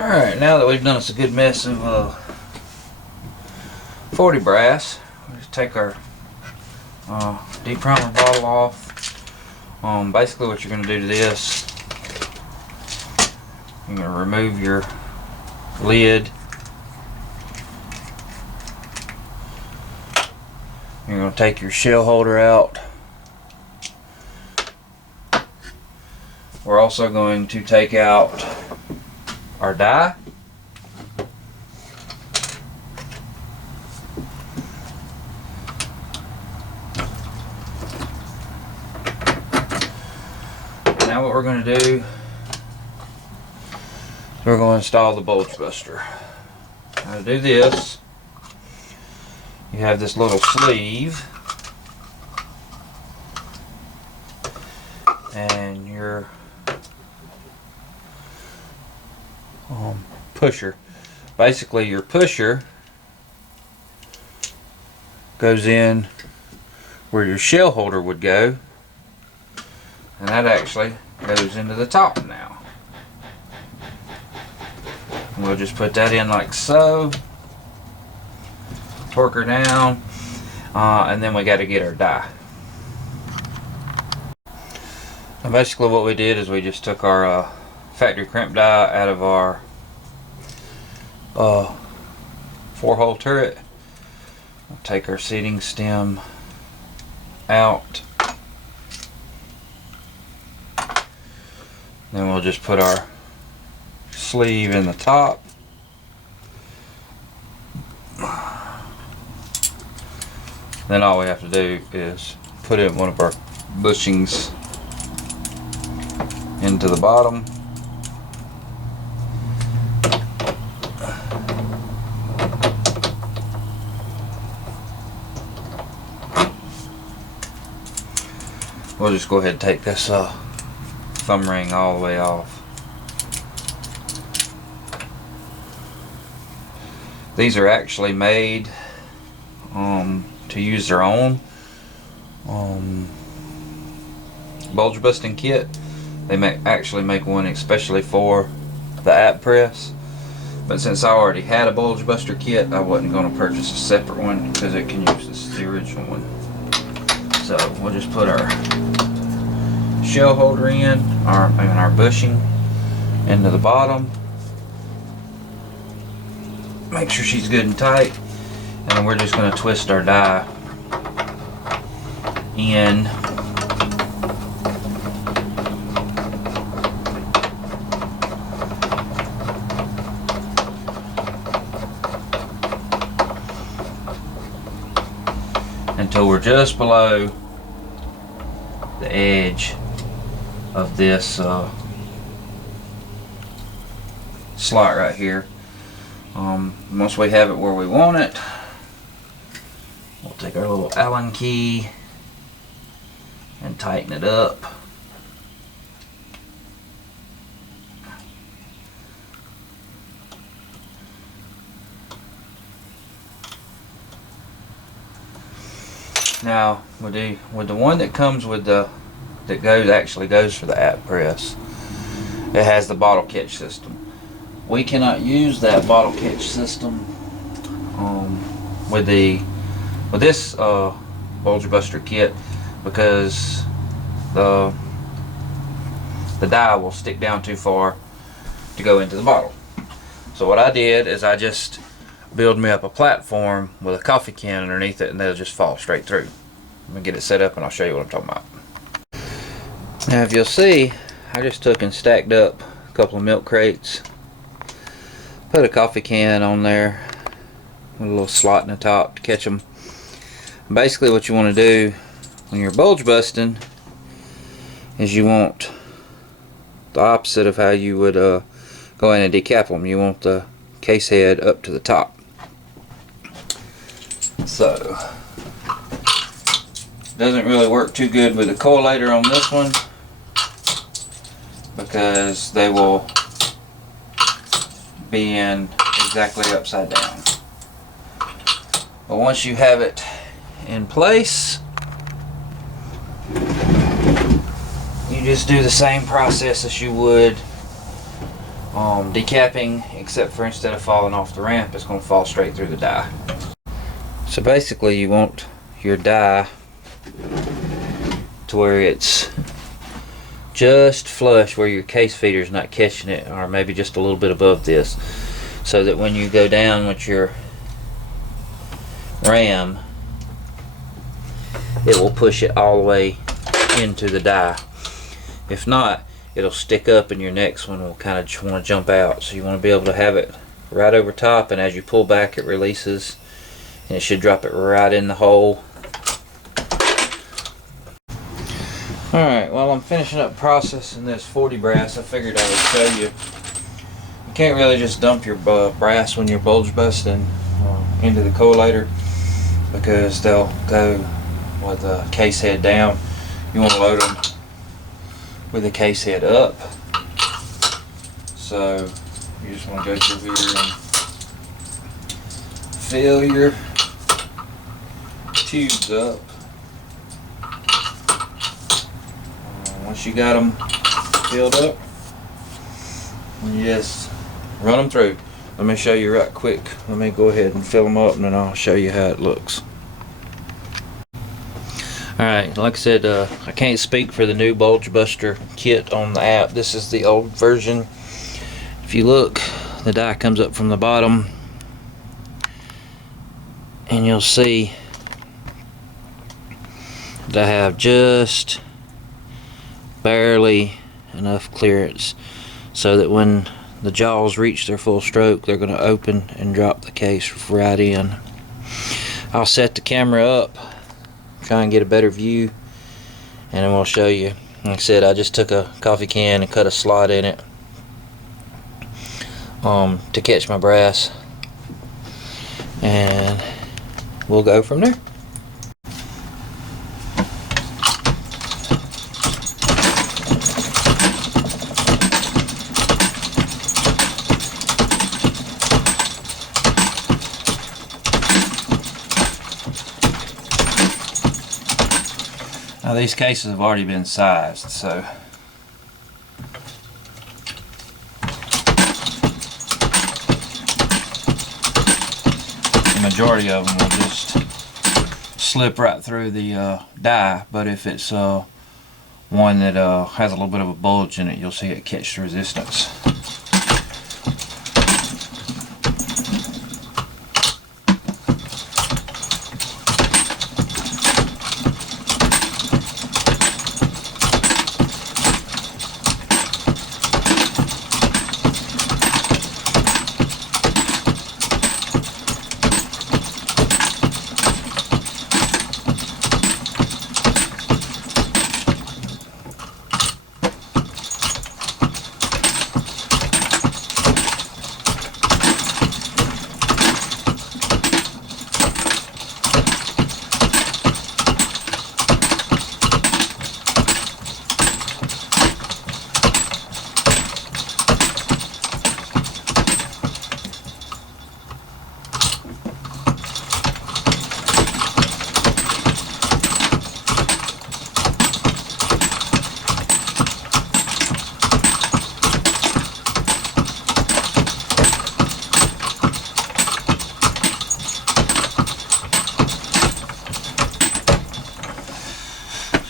Alright, now that we've done us a good mess of 40 brass, we just take our deep primer bottle off. Basically what you're going to do to this, you're going to remove your lid. You're going to take your shell holder out. We're also going to take out our die. Now what we're going to do, we're going to install the bulge buster. Now to do this, you have this little sleeve and your pusher. Basically your pusher goes in where your shell holder would go, and that actually goes into the top now. And we'll just put that in like so, torque her down, and then we got to get our die. And basically what we did is we just took our factory crimp die out of our 4-hole turret. We'll take our seating stem out. Then we'll just put our sleeve in the top. Then all we have to do is put in one of our bushings into the bottom. We'll just go ahead and take this thumb ring all the way off. These are actually made to use their own bulge busting kit. They actually make one especially for the app press, but since I already had a bulge buster kit, I wasn't going to purchase a separate one because it can use this, the original one. So we'll just put our shell holder in, our bushing into the bottom. Make sure she's good and tight, and then we're just going to twist our die in. Until we're just below the edge of this slot right here. Once we have it where we want it, we'll take our little Allen key and tighten it up. Now with the one that comes with the actually goes for the app press, it has the bottle catch system. We cannot use that bottle catch system with this bulge buster kit because the die will stick down too far to go into the bottle. So what I did is I just build me up a platform with a coffee can underneath it, and they'll just fall straight through. Let me get it set up and I'll show you what I'm talking about. Now if you'll see, I just took and stacked up a couple of milk crates, put a coffee can on there with a little slot in the top to catch them. Basically what you want to do when you're bulge busting is you want the opposite of how you would go in and decap them. You want the case head up to the top. So doesn't really work too good with the collator on this one because they will be in exactly upside down. But once you have it in place, you just do the same process as you would decapping, except for instead of falling off the ramp, it's going to fall straight through the die. So basically you want your die to where it's just flush where your case feeder is not catching it, or maybe just a little bit above this, so that when you go down with your ram, it will push it all the way into the die. If not, it'll stick up and your next one will kind of want to jump out. So you want to be able to have it right over top, and as you pull back it releases and it should drop it right in the hole. Alright, while I'm finishing up processing this 40 brass, I figured I would show you. You can't really just dump your brass when you're bulge busting into the collator, because they'll go with the case head down. You want to load them with the case head up. So you just want to go through here and fill your tubes up. Once you got them filled up, you just run them through. Let me show you right quick. Let me go ahead and fill them up, and then I'll show you how it looks. Alright, like I said, I can't speak for the new Bulge Buster kit on the app. This is the old version. If you look, the die comes up from the bottom, and you'll see that I have just barely enough clearance so that when the jaws reach their full stroke, they're going to open and drop the case right in. I'll set the camera up, try and get a better view, and then we'll show you. Like I said, I just took a coffee can and cut a slot in it to catch my brass, and we'll go from there. Now these cases have already been sized, so the majority of them will just slip right through the die. But if it's one that has a little bit of a bulge in it, you'll see it catch the resistance.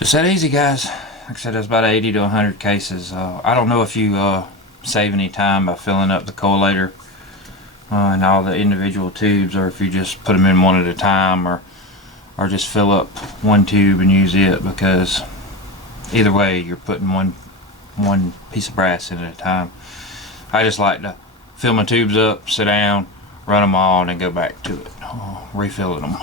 Just that easy, guys. Like I said, it's about 80 to 100 cases. I don't know if you save any time by filling up the collator and all the individual tubes, or if you just put them in one at a time, or just fill up one tube and use it, because either way you're putting one piece of brass in at a time. I just like to fill my tubes up, sit down, run them all, and then go back to it, refilling them.